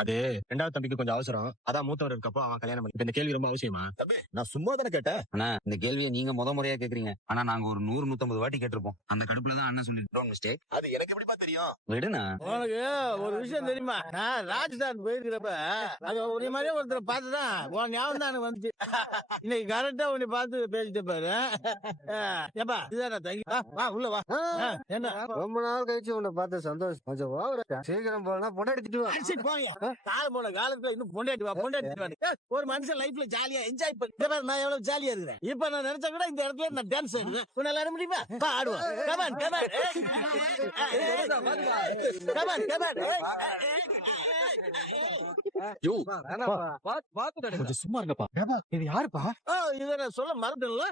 அது ரெண்டாவது தம்பிக்கு கொஞ்சம் அவசரம். அதான் மூத்தவர் இருக்கப்போ அவன் கல்யாணம் பண்ணி. இப்ப இந்த கேள்வி ரொம்ப அவசியமா? தம்பி நான் சும்மா தானே கேட்டேன். ஆனா இந்த கேள்வியை நீங்க முறையா கேக்குறீங்க. ஆனா நாங்க ஒரு 100-150 வாட்டி கேட்டிருப்போம். அந்த கடுப்புலதான் அண்ணன் சொல்லிட்டோம் மிஸ்டேக். அது எனக்கு எப்படிப்பா தெரியும்? விடுனா. உனக்கு ஒரு விஷயம் தெரியுமா? நான் ராஜஸ்தான் போயிருக்கிறப்ப அது உன்னை மாதிரியே ஒருத்தரை பார்த்துதான் உன் ஞாபகம் தான் எனக்கு வந்துச்சு. இன்னைக்கு கரெக்டா உன்னை பார்த்து பேசிட்டு பாரு. ஏப்பா இதுதான் தங்கி வா உள்ள வா. என்ன ரொம்ப நாள் கழிச்சு உன்னை பார்த்த சந்தோஷம். கொஞ்சம் ஓவரா சீக்கிரம் போனா பொண்டாடிட்டு வா. காலம் போன காலத்துல இன்னும் பொண்டாட்டி வா பொண்டாட்டி வா. ஒரு மனுஷன் லைஃப்ல ஜாலியா என்ஜாய் பண்ணி நான் எவ்வளவு ஜாலியா இருக்கிறேன். இப்ப நான் நினைச்சா கூட இந்த இடத்துல நான் டான்ஸ் ஆடுறேன். உன்னால ஆட முடியுமா? ஆடுவோம். Come on come on come on come on. கொஞ்சம் சும்மா இருங்கப்பா. இது யாருப்பா? இத நான் சொல்ல மறந்துடல.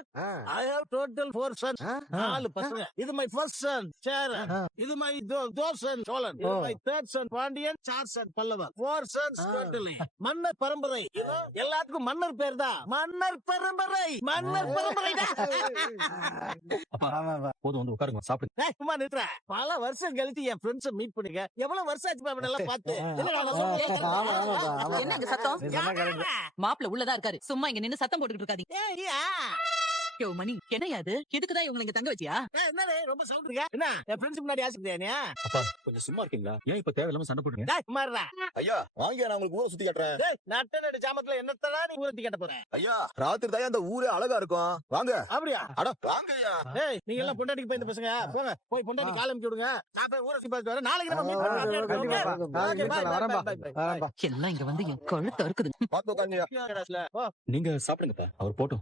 I have total 4 sons. 4 பசங்க. இது my first son சேரன். இது my third son சோழன். இது my third son Pandian. 4 son Pallavan. 4 sons totally. மன்னர் பரம்பரை. எல்லாத்துக்கும் மன்னர் பேர் தான். மன்னர் பரம்பரை. மன்னர் பரம்பரைடா. போதும் வந்து உட்காருங்க சாப்பிடுங்க. சும்மா நிறுத்துற. பல வருஷம் கழிச்சு என் ஃப்ரெண்ட்ஸ் மீட் பண்ணிக்க. எவ்வளவு வருஷம் ஆச்சு அவன் எல்லாம் பார்த்து. என்ன இங்க சத்தம்? மாப்பிள்ள உள்ளதா இருக்காரு. சும்மா இங்க நின்னு சத்தம் போட்டுக்கிட்டு இருக்காதீங்க. யோ மணி என்னையா அது? எதுக்குதான் இவங்க இங்க தங்க வச்சியா? என்னடே ரொம்ப சொல்றீங்க? என்ன என் ஃப்ரெண்ட்ஸ் முன்னாடி ஆசிக்கிறியா? அப்பா கொஞ்சம் சும்மா இருக்கீங்களா? ஏன் இப்ப தேவையில்லாம சண்டை போடுறீங்க? டேய் சும்மாடா. ஐயா வாங்க நான் உங்களுக்கு ஊரை சுத்தி காட்டுறேன். டேய் நட்ட நடு ஜாமத்துல என்னத்தடா நீ ஊரத்தி கேட்ட போற? ஐயா ராத்திரி தான் அந்த ஊரே அழகா இருக்கும். வாங்க. அப்படியா? அட வாங்க ஐயா. டேய் நீங்க எல்லாம் பொண்டாட்டிக்கு போய் இந்த பசங்க போங்க. போய் பொண்டாட்டி கால் அமுக்கி விடுங்க. நான் போய் ஊரை சுத்தி பார்த்துட்டு வரேன். நாளைக்கு நம்ம மீட் எல்லாம் இங்க வந்து என் கழுத்து அறுக்குது. பாத்து உட்காருங்க. பண்ணலாம். நீங்க சாப்பிடுங்கப்பா. அவர் போட்டும்.